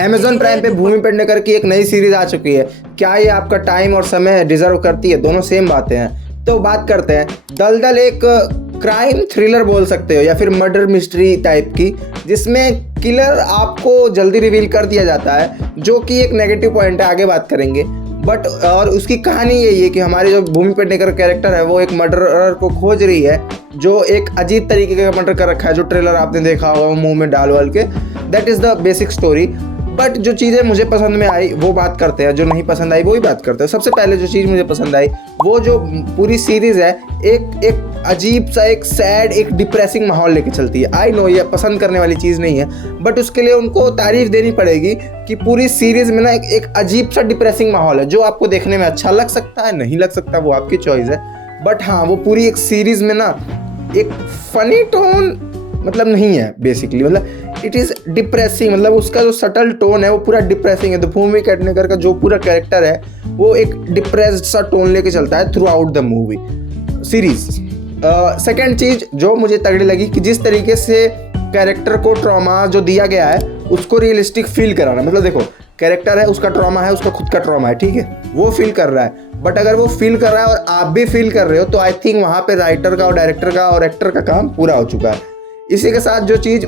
Amazon prime पे भूमि पेडनेकर की एक नई सीरीज आ चुकी है। क्या ये आपका टाइम और समय डिजर्व करती है? दोनों सेम बातें हैं। तो बात करते हैं। दलदल एक क्राइम थ्रिलर बोल सकते हो या फिर मर्डर मिस्ट्री टाइप की, जिसमें किलर आपको जल्दी रिवील कर दिया जाता है, जो कि एक नेगेटिव पॉइंट है, आगे बात करेंगे। बट और उसकी कहानी यही है कि हमारी जो भूमि पेडनेकर कैरेक्टर है वो एक मर्डरर को खोज रही है, जो एक अजीब तरीके का मर्डर कर रखा है, जो ट्रेलर आपने देखा होगा मुंह में डाल वाल के। That is the basic story. But जो चीज़ें मुझे पसंद में आई वो बात करते हैं, जो नहीं पसंद आई वो ही बात करते हैं। सबसे पहले जो चीज़ मुझे पसंद आई, वो जो पूरी सीरीज़ है एक अजीब सा, एक सैड, एक डिप्रेसिंग माहौल लेके चलती है। आई नो ये पसंद करने वाली चीज़ नहीं है, बट उसके लिए उनको तारीफ देनी पड़ेगी कि पूरी सीरीज़ में ना एक अजीब सा डिप्रेसिंग माहौल है, जो आपको देखने में अच्छा लग सकता है, नहीं लग सकता, वो आपकी चॉइस है। बट हाँ, वो पूरी एक सीरीज़ में ना एक फनी टोन मतलब नहीं है बेसिकली, मतलब इट इज़ डिप्रेसिंग, मतलब उसका जो सटल टोन है वो पूरा डिप्रेसिंग है। तो भूमि पेडनेकर का जो पूरा कैरेक्टर है वो एक डिप्रेस्ड सा टोन लेके चलता है throughout the movie series. Second चीज़ जो मुझे तगड़ी लगी कि जिस तरीके से कैरेक्टर को ट्रॉमा जो दिया गया है उसको रियलिस्टिक फील कराना। मतलब देखो, कैरेक्टर है, उसका ट्रॉमा है, उसका खुद का ट्रॉमा है, ठीक है, वो फील कर रहा है। बट अगर वो फील कर रहा है और आप भी फील कर रहे हो तो आई थिंक वहाँ पे राइटर का और डायरेक्टर का और एक्टर का काम पूरा हो चुका है। इसी के साथ जो चीज़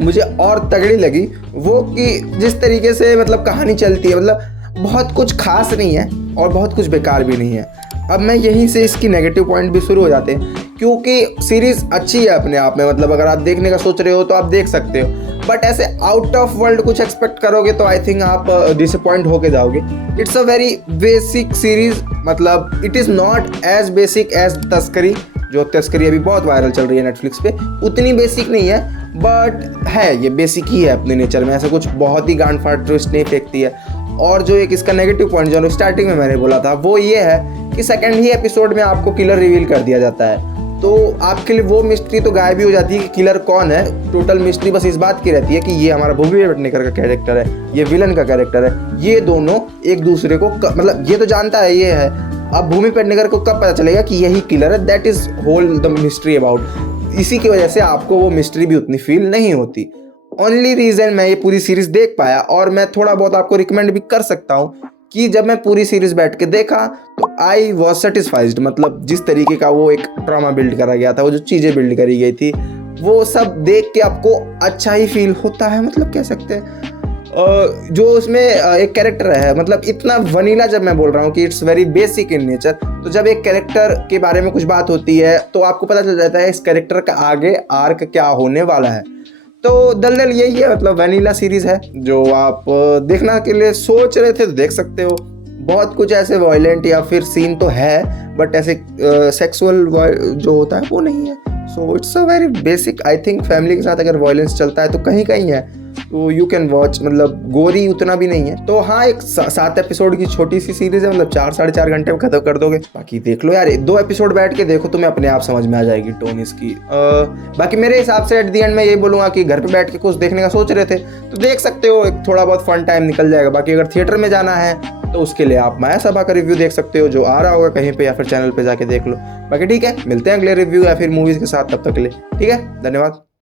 मुझे और तगड़ी लगी वो कि जिस तरीके से मतलब कहानी चलती है, मतलब बहुत कुछ खास नहीं है और बहुत कुछ बेकार भी नहीं है। अब मैं यहीं से इसकी नेगेटिव पॉइंट भी शुरू हो जाते हैं, क्योंकि सीरीज़ अच्छी है अपने आप में, मतलब अगर आप देखने का सोच रहे हो तो आप देख सकते हो। बट ऐसे आउट ऑफ वर्ल्ड कुछ एक्सपेक्ट करोगे तो आई थिंक आप डिसअपॉइंट होके जाओगे। It's a very basic series, मतलब it is not as basic as Taskaree, जो तस्करी अभी बहुत वायरल चल रही है नेटफ्लिक्स पे, उतनी बेसिक नहीं है, बट है, ये बेसिक ही है अपने नेचर में, ऐसा कुछ बहुत ही गांड फाड़ ट्विस्ट नहीं फेंकती है। और जो एक इसका नेगेटिव पॉइंट जो स्टार्टिंग में मैंने बोला था वो ये है कि सेकंड ही एपिसोड में आपको किलर रिवील कर दिया जाता है, तो आपके लिए वो मिस्ट्री तो गायब ही हो जाती है कि किलर कौन है। टोटल मिस्ट्री बस इस बात की रहती है कि ये हमारा भूमि पेडनेकर का कैरेक्टर है, ये विलन का कैरेक्टर है, ये दोनों एक दूसरे को मतलब ये तो जानता है ये है। अब भूमि पेडनेकर को कब पता चलेगा कि यही किलर है, that is whole the mystery about. इसी की वजह से आपको वो मिस्ट्री भी उतनी फील नहीं होती। ओनली रीज़न मैं ये पूरी सीरीज़ देख पाया, और मैं थोड़ा बहुत आपको रिकमेंड भी कर सकता हूँ कि जब मैं पूरी सीरीज़ बैठ के देखा तो आई वॉज सेटिस्फाइड। मतलब जिस तरीके का वो एक ड्रामा बिल्ड करा गया था, वो जो चीज़ें बिल्ड करी गई थी, वो सब देख के आपको अच्छा ही फील होता है, मतलब कह सकते हैं। जो उसमें एक कैरेक्टर है, मतलब इतना वनीला, जब मैं बोल रहा हूँ कि it's very basic in nature, तो जब एक कैरेक्टर के बारे में कुछ बात होती है तो आपको पता चल जाता है इस कैरेक्टर का आगे आर्क क्या होने वाला है। तो दलदल यही है, मतलब वनीला सीरीज़ है जो आप देखना के लिए सोच रहे थे तो देख सकते हो। बहुत कुछ ऐसे वायलेंट या फिर सीन तो है, बट ऐसे सेक्सुअल जो होता है वो नहीं है। So it's a very basic, I think family के साथ अगर वायलेंस चलता है तो कहीं कहीं है, तो यू कैन वॉच, मतलब गोरी उतना भी नहीं है। तो हाँ, एक 7 एपिसोड की छोटी सी सीरीज है, मतलब 4-4.5 घंटे में खत्म कर दोगे। बाकी देख लो यार, 2 एपिसोड बैठ के देखो, तुम्हें अपने आप समझ में आ जाएगी टोन इसकी। बाकी मेरे हिसाब से एट दी एंड में यही बोलूँगा कि घर पे बैठ के कुछ देखने का सोच रहे थे तो देख सकते हो, एक थोड़ा बहुत फन टाइम निकल जाएगा। बाकी अगर थिएटर में जाना है तो उसके लिए आप माया सभा का रिव्यू देख सकते हो, जो आ रहा होगा कहीं पे या फिर चैनल पे जाके देख लो। बाकी ठीक है, मिलते हैं अगले रिव्यू या फिर मूवीज़ के साथ, तब तक के लिए ठीक है, धन्यवाद।